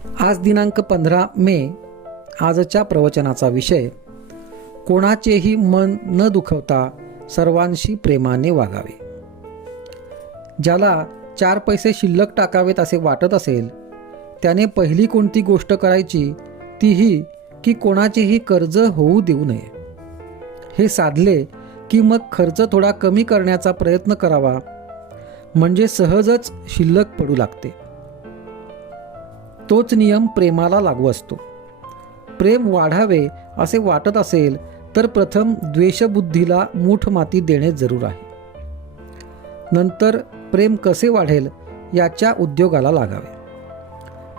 आज दिनांक 15 मे. आजच्या प्रवचनाचा विषय, कोणाचेही मन न दुखवता सर्वांशी प्रेमाने वागावे. ज्याला 4 पैसे शिल्लक टाकावेत असे वाटत असेल, त्याने पहिली कोणती गोष्ट करायची ती ही की कोणाचेही कर्ज होऊ देऊ नये. हे साधले की मग खर्च थोडा कमी करण्याचा प्रयत्न करावा, म्हणजे सहजच शिल्लक पडू लागते. तोच नियम प्रेमाला लागू असतो. प्रेम वाढावे असे वाटत असेल तर प्रथम द्वेषबुद्धीला मूठ माती देणे जरूर आहे. नंतर प्रेम कसे वाढेल याच्या उद्योगाला लागावे.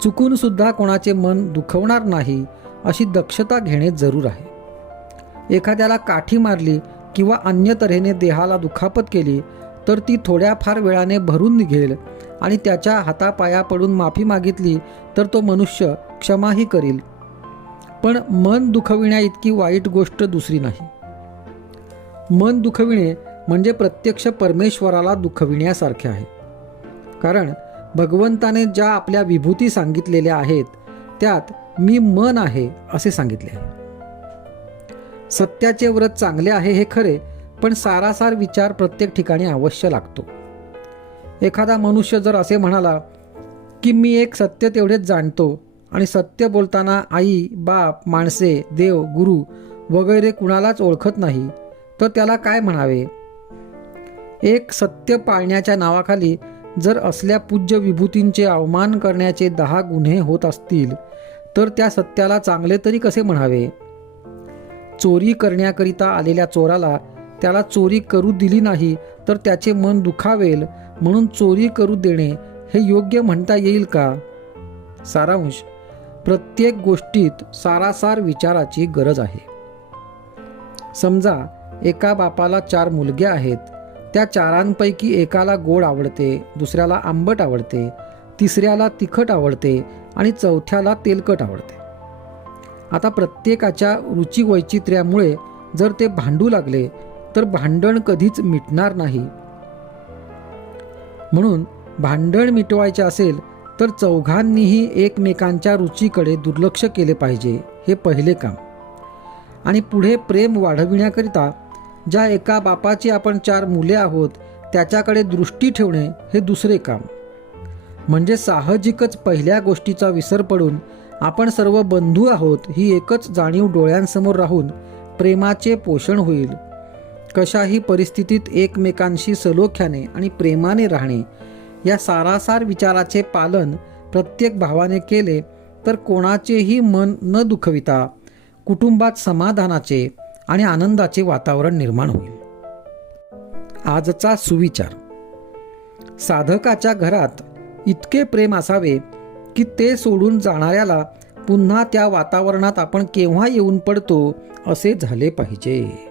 चुकून सुद्धा कोणाचे मन दुखवणार नाही अशी दक्षता घेणे जरूर आहे. एखाद्याला काठी मारली किंवा अन्य तऱ्हेने देहाला दुखापत केली तर ती थोड्याफार वेळाने भरून निघेल आणि त्याच्या हातापाया पडून माफी मागितली तर तो मनुष्य क्षमाही करील. पण मन दुखविण्या इतकी वाईट गोष्ट दुसरी नाही. मन दुखविणे म्हणजे प्रत्यक्ष परमेश्वराला दुखविण्यासारखे आहे. कारण भगवंताने ज्या आपल्या विभूती सांगितलेल्या आहेत त्यात मी मन आहे असे सांगितले आहे. सत्याचे व्रत चांगले आहे हे खरे, पण सारासार विचार प्रत्येक ठिकाणी अवश्य लागतो. एखादा मनुष्य जर असे म्हणाला की मी एक सत्य तेवढेच जाणतो आणि सत्य बोलताना आई, बाप, माणसे, देव, गुरु वगैरे कुणालाच ओळखत नाही, तर त्याला काय म्हणावे? एक सत्य पाळण्याच्या नावाखाली जर असल्या पूज्य विभूतींचे अवमान करण्याचे 10 गुन्हे होत असतील तर त्या सत्याला चांगले तरी कसे म्हणावे? चोरी करण्याकरिता आलेल्या चोराला त्याला चोरी करू दिली नाही तर त्याचे मन दुखावेल म्हणून चोरी करू देणे हे योग्य म्हणता येईल का? सारांश, प्रत्येक गोष्टीत सारासार विचाराची गरज आहे. समजा एका बापाला 4 मुलगे आहेत. त्या 4 एकाला गोड आवडते, दुसऱ्याला आंबट आवडते, तिसऱ्याला तिखट आवडते आणि चौथ्याला तेलकट आवडते. आता प्रत्येकाच्या रुची वैचित्र्यामुळे जर ते भांडू लागले तर भांडण कधीच मिटणार नाही. म्हणून भांडण मिटवायचे असेल तर चौघांनीही एकमेकांच्या रुचीकडे दुर्लक्ष केले पाहिजे, हे पहिले काम. आणि पुढे प्रेम वाढविण्याकरिता ज्या एका बापाची आपण 4 मुले आहोत त्याच्याकडे दृष्टी ठेवणे हे दुसरे काम. म्हणजे साहजिकच पहिल्या गोष्टीचा विसर पडून आपण सर्व बंधू आहोत ही एकच जाणीव डोळ्यांसमोर राहून प्रेमाचे पोषण होईल. कशाही परिस्थितीत एकमेकांशी सलोख्याने आणि प्रेमाने राहणे या सारासार विचाराचे पालन प्रत्येक भावाने केले तर कोणाचेही मन न दुखविता कुटुंबात समाधानाचे आणि आनंदाचे वातावरण निर्माण होईल. आजचा सुविचार, साधकाच्या घरात इतके प्रेम असावे की ते सोडून जाणाऱ्याला पुन्हा त्या वातावरणात आपण केव्हा येऊन पडतो असे झाले पाहिजे.